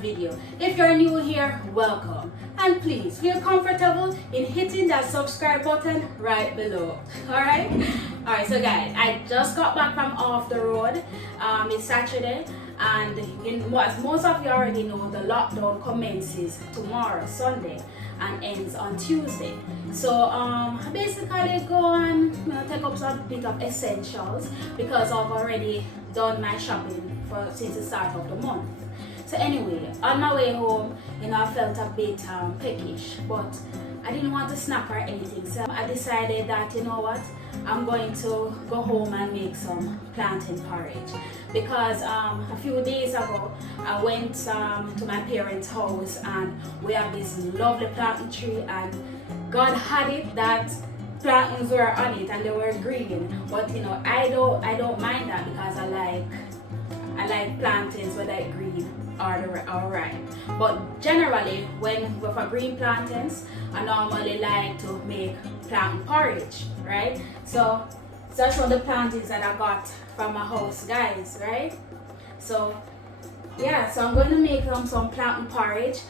video. If you're new here, welcome. And please feel comfortable in hitting that subscribe button right below. Alright? Alright, so guys, I just got back from off the road. It's Saturday, and as most of you already know, the lockdown commences tomorrow, Sunday, and ends on Tuesday. So basically go and take up some bit of essentials because I've already done my shopping since the start of the month. So anyway, on my way home, I felt a bit peckish, but I didn't want to snack or anything. So I decided that, you know what, I'm going to go home and make some plantain porridge. Because a few days ago, I went to my parents' house and we have this lovely plantain tree, and God had it that plantains were on it and they were green. But I don't mind that because I like plantains whether it's green or ripe. But generally, with a green plantains, I normally like to make plantain porridge, right? So that's one of the plantains that I got from my house, guys, right? So yeah, so I'm going to make some plantain porridge.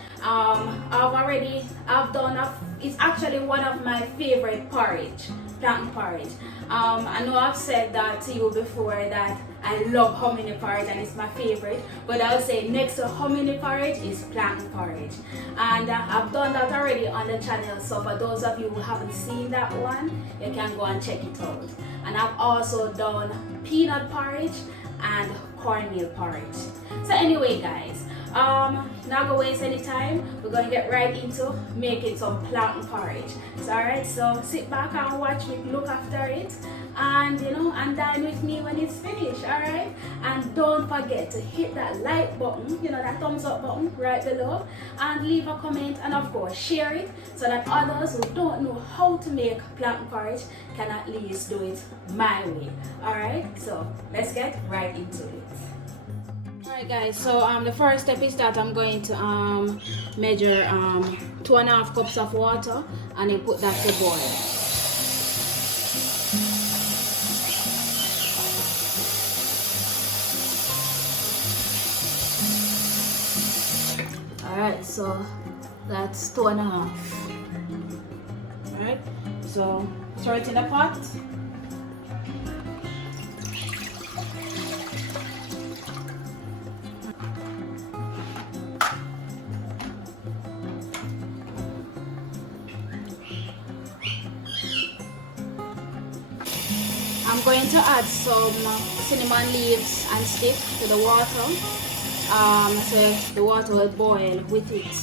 It's actually one of my favorite porridge, plantain porridge. I know I've said that to you before that I love hominy porridge and it's my favorite, but I would say next to hominy porridge is plantain porridge. And I've done that already on the channel, so for those of you who haven't seen that one, you can go and check it out. And I've also done peanut porridge and cornmeal porridge. So anyway, guys, not gonna waste any time. We're gonna get right into making some plantain porridge. So alright, so sit back and watch me look after it, and and dine with me when it's finished. Alright, and don't forget to hit that like button, that thumbs up button right below, and leave a comment, and of course share it so that others who don't know how to make plantain porridge can at least do it my way. Alright, so let's get right into it. Alright guys, so the first step is that I'm going to measure 2.5 cups of water and then put that to boil. Alright, so that's 2.5. Alright, so throw it in the pot. I'm going to add some cinnamon leaves and stick to the water, so the water will boil with it.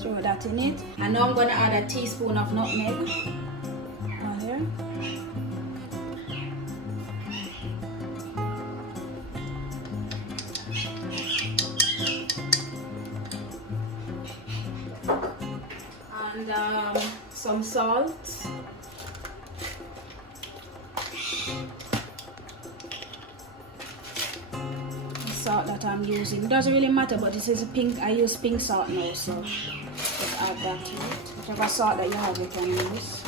Throw that in it, and now I'm going to add a teaspoon of nutmeg right here. And some salt. The salt that I'm using doesn't really matter, but this is pink. I use pink salt now, so just add that to it. Whatever salt that you have, you can use.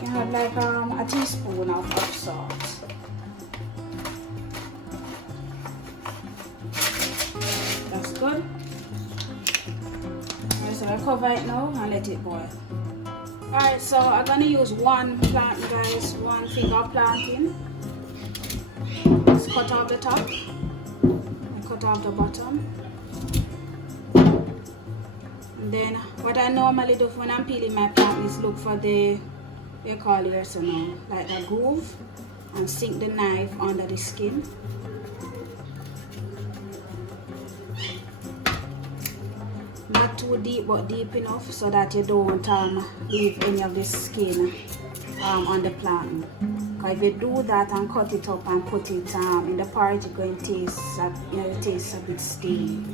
You have like a teaspoon of salt. That's good. Alright, so I'll cover it now and let it boil. Alright, so I'm gonna use one plantain, guys, one finger of plantain. Just cut off the top and cut off the bottom. And then what I normally do when I'm peeling my plantain is look for the, you call it so now, like a groove, and sink the knife under the skin. Not too deep, but deep enough so that you don't leave any of the skin on the plantain. Because if you do that and cut it up and put it in the porridge, it's going to taste a bit stale.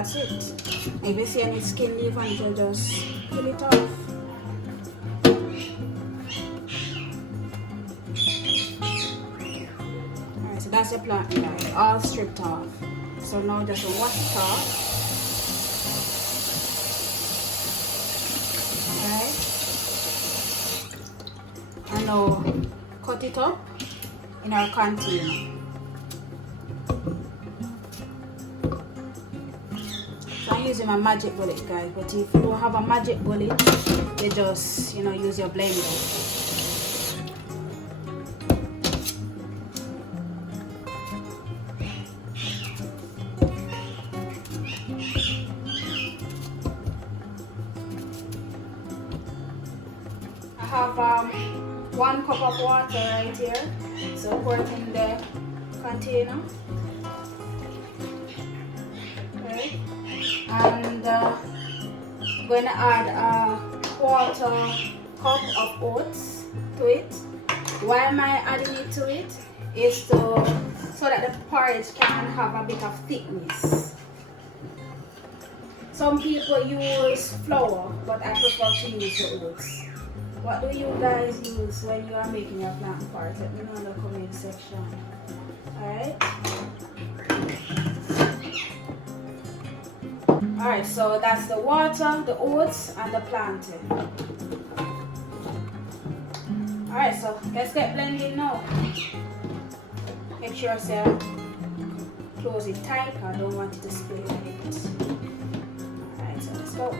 that's it. If you see any skin leaf on it, you just peel it off. Alright, so that's your plantain, guys, all stripped off. So now just wash it off. Alright. And now cut it up in our container. I'm using my magic bullet, guys, but if you don't have a magic bullet, you just, use your blender. I have 1 cup of water right here, so pour it in the container. Okay. And I'm going to add a 1/4 cup of oats to it. Why am I adding it to it? Is so that the porridge can have a bit of thickness. Some people use flour, but I prefer to use the oats. What do you guys use when you are making your plantain porridge? Let me know in the comment section. Alright? Alright, so that's the water, the oats, and the plantain. Alright, so let's get blending now. Make sure you close it tight. I don't want it to spill a bit. Alright, so let's go.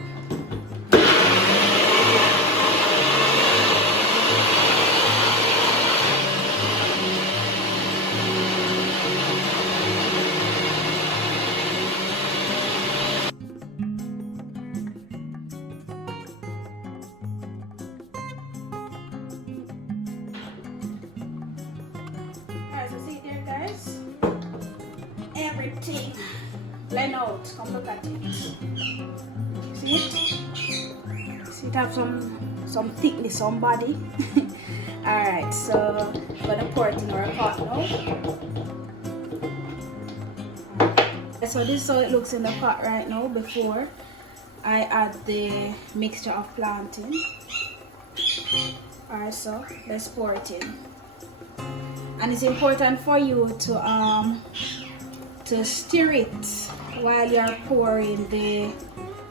Everything blend out. Come look at it. See it? See it have some thickness on body. Alright, so I'm gonna pour it in our pot now. So this is how it looks in the pot right now before I add the mixture of plantain. Alright, so let's pour it in. And it's important for you to stir it while you're pouring the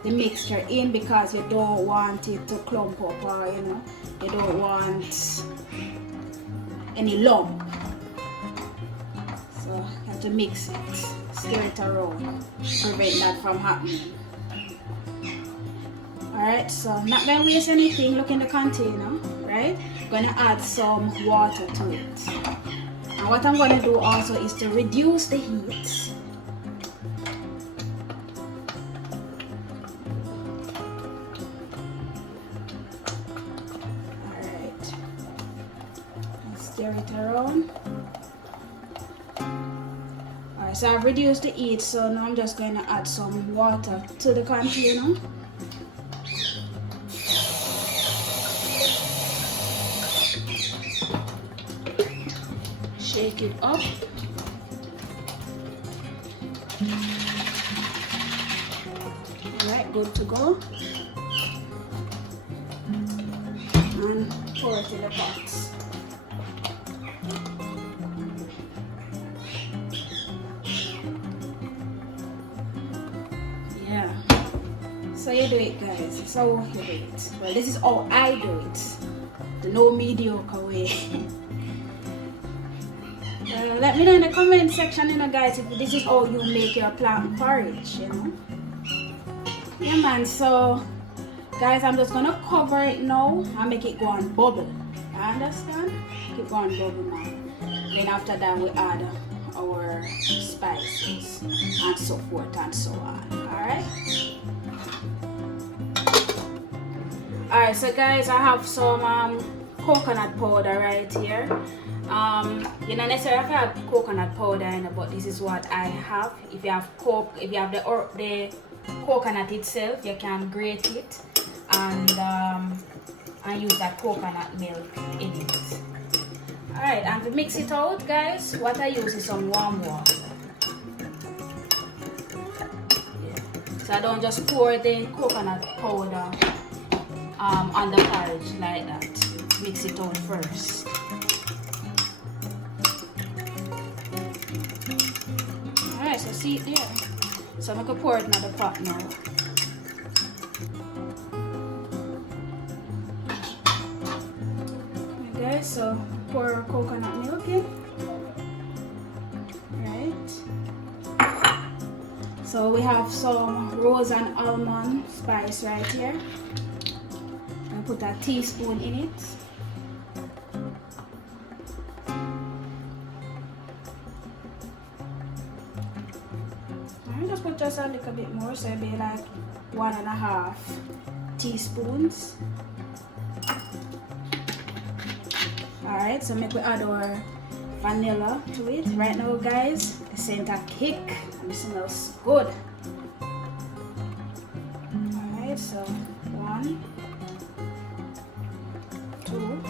mixture in, because you don't want it to clump up, or you don't want any lump. So you have to mix it, stir it around, prevent that from happening. Alright, so I'm not gonna waste anything. Look in the container, right? I'm gonna add some water to it. And what I'm gonna do also is to reduce the heat. Stir it around. Alright, so I've reduced the heat, so now I'm just going to add some water to the container. Shake it up. Alright, good to go. And pour it in the pot. So you do it, guys. So you do it. Well, this is how I do it. The NoMediocre way. Let me know in the comment section, guys, if this is how you make your plantain porridge, Yeah, man. So, guys, I'm just gonna cover it now and make it go and bubble. You understand? Keep going bubble now. Then after that, we add our spices and so forth and so on. Alright? Alright, so guys, I have some coconut powder right here. You don't necessarily have coconut powder in it, but this is what I have. If you have the coconut itself, you can grate it and use that coconut milk in it. Alright, and to mix it out, guys, what I use is some warm water. Yeah. So I don't just pour the coconut powder on the porridge like that. Mix it out first. Alright, so see it there. So I'm going to pour it in the pot now. Okay, guys, so pour coconut milk in. Right. So we have some rose and almond spice right here. And put a teaspoon in it. And just put just a little bit more, so it'll be like 1.5 teaspoons. Alright, so make we add our vanilla to it. Right now, guys, the scent a kick and it smells good. Alright, so 1, 2.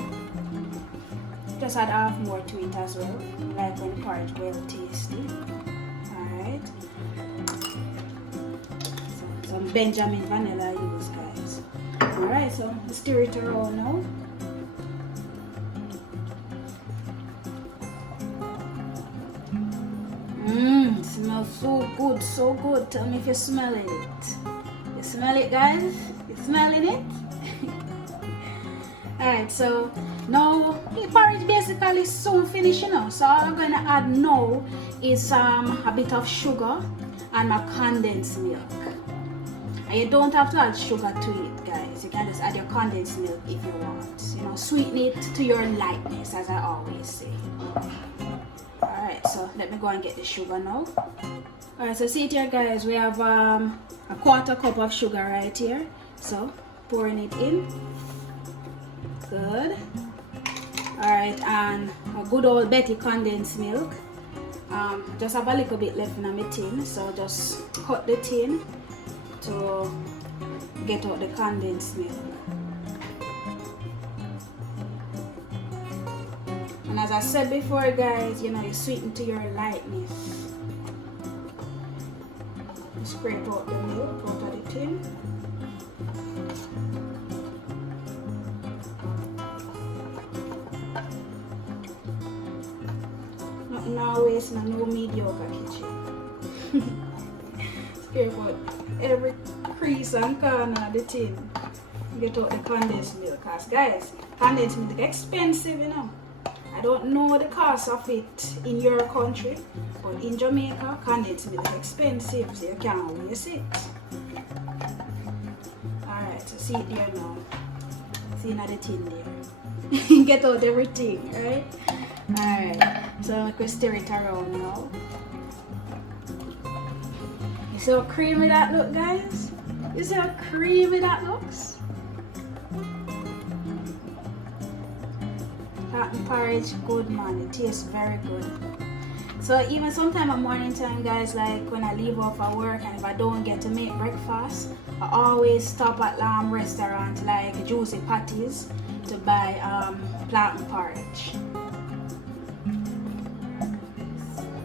Just add half more to it as well, like when the porridge well tasty. Alright. So some Benjamin vanilla I use, guys. Alright, so stir it around now. Smells so good, so good. Tell me if you're smelling it. You smell it, guys? You smelling it? Alright, so now the porridge basically soon finished, you know. So all I'm gonna add now is a bit of sugar and my condensed milk. And you don't have to add sugar to it, guys. You can just add your condensed milk if you want. You know, sweeten it to your likeness, as I always say. Alright, so let me go and get the sugar now. Alright, so see it here, guys. We have a 1/4 cup of sugar right here. So pouring it in. Good. Alright, and a good old Betty condensed milk. Just have a little bit left in my tin, so just cut the tin to get out the condensed milk. And as I said before, guys, you know, you sweeten to your likeness. You scrape out the milk out of the tin. Nothing always in a NoMediocre kitchen. Scrape out every crease and corner of the tin. Get out the condensed milk. Cause guys, condensed milk is expensive, you know. I don't know the cost of it in your country, but in Jamaica, condensed milk is expensive, so you can't waste it. Alright, so see it there now. See another tin there. Get out everything, right? Alright, so I can stir it around now. You see how creamy that looks, guys? You see how creamy that looks? Plantain porridge, good man, it tastes very good. So even sometime at morning time, guys, like when I leave off at work and if I don't get to make breakfast, I always stop at restaurant like Juicy Patties to buy plantain porridge.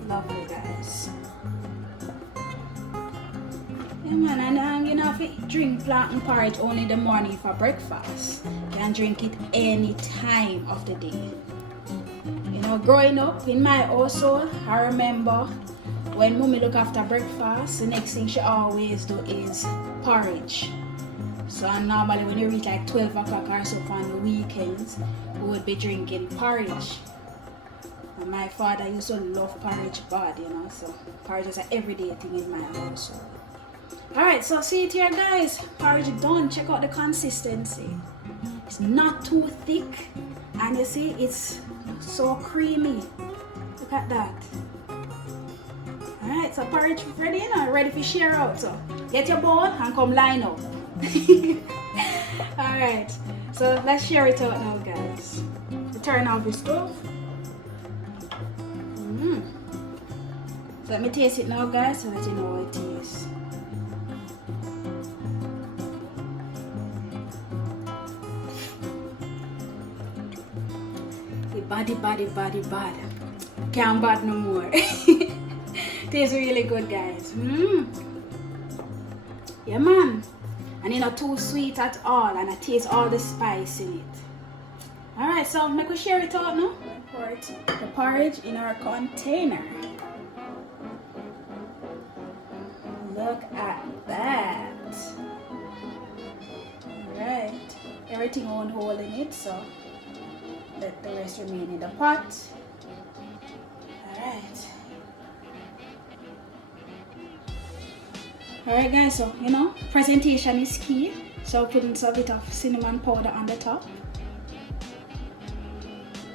Lovely, guys. Yeah, man, and you know, if you drink plantain porridge only in the morning for breakfast, you can drink it any time of the day. You know, growing up in my household, I remember when mommy look after breakfast, the next thing she always do is porridge. So normally when you reach like 12 o'clock or so on the weekends, we would be drinking porridge. And my father used to love porridge bad, you know, so porridge is an everyday thing in my household. Alright, so see it here, guys. Porridge done. Check out the consistency. It's not too thick, and you see it's so creamy. Look at that. Alright, so porridge ready, you know, ready for share out. So get your bowl and come line up. Alright, so let's share it out now, guys. So turn off the stove. So let me taste it now, guys, so that you know how it tastes. Bad. Can't bad no more. Tastes really good, guys. Yeah, man. And it's not too sweet at all, and I taste all the spice in it. Alright, so make we share it out now. Pour it, the porridge in our container. Look at that. Alright, everything won't hold in it, so let the rest remain in the pot. Alright. Alright guys, so you know, presentation is key. So putting some bit of cinnamon powder on the top.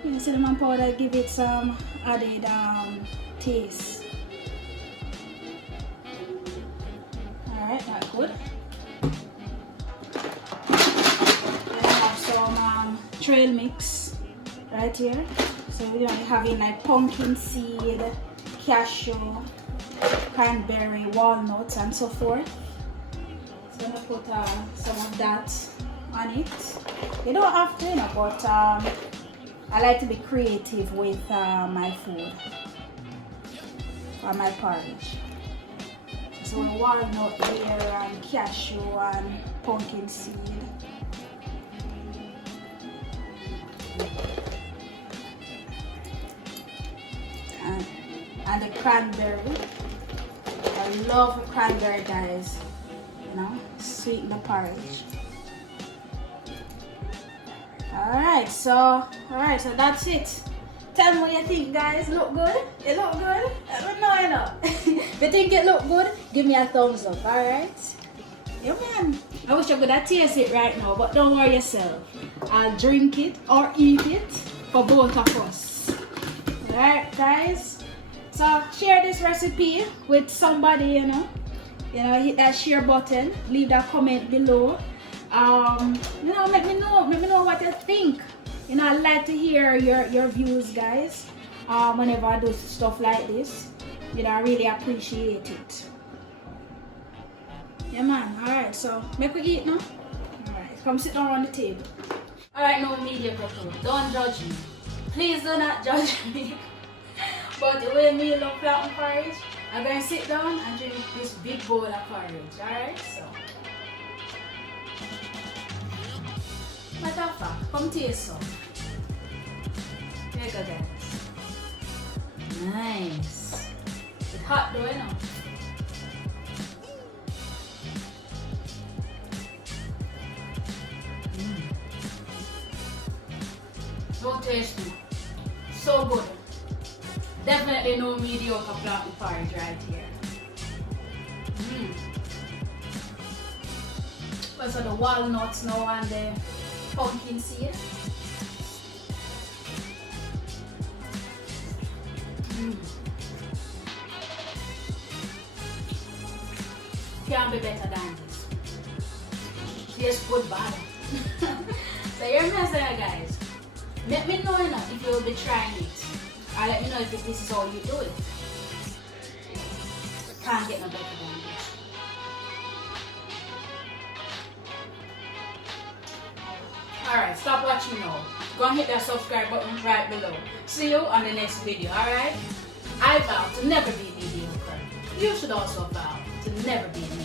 Yeah, cinnamon powder give it some added taste. Alright, that's good. Then I have some trail mix right here. So we're having like pumpkin seed, cashew, cranberry, walnuts, and so forth. So I'm gonna put some of that on it. You don't have to, you know, but I like to be creative with my food or my porridge. So walnut there and cashew and pumpkin seed. And the cranberry. I love cranberry, guys. You know, sweeten the porridge. Alright, so that's it. Tell me what you think, guys. Look good? It look good? I don't know, you know. If you think it look good, give me a thumbs up, alright? Yeah, man. I wish I could have taste it right now, but don't worry yourself. I'll drink it or eat it for both of us. Alright, guys. So share this recipe with somebody, you know, hit that share button, leave that comment below. You know, let me know what you think. You know, I'd like to hear your views, guys. Whenever I do stuff like this, you know, I really appreciate it. Yeah, man. All right, so make we eat now. All right, come sit down on the table. All right, NoMediocre crew, don't judge me. Please do not judge me. But the way me love plantain porridge, I'm gonna sit down and drink this big bowl of porridge. All right, so. Matter of fact, come taste some. There you go, guys. Nice. It's hot though, you know. So tasty. So good. Definitely no mediocre plantain porridge right here. Also the walnuts now and the pumpkin seed. Can't be better than this. Tastes good, bad. So hear me say, guys. Let me know, if you will be trying it. Or let me know if this is how you do it. Can't get no better than this. Alright, stop watching now. Go and hit that subscribe button right below. See you on the next video, alright? I vow to never be mediocre. You should also vow to never be mediocre.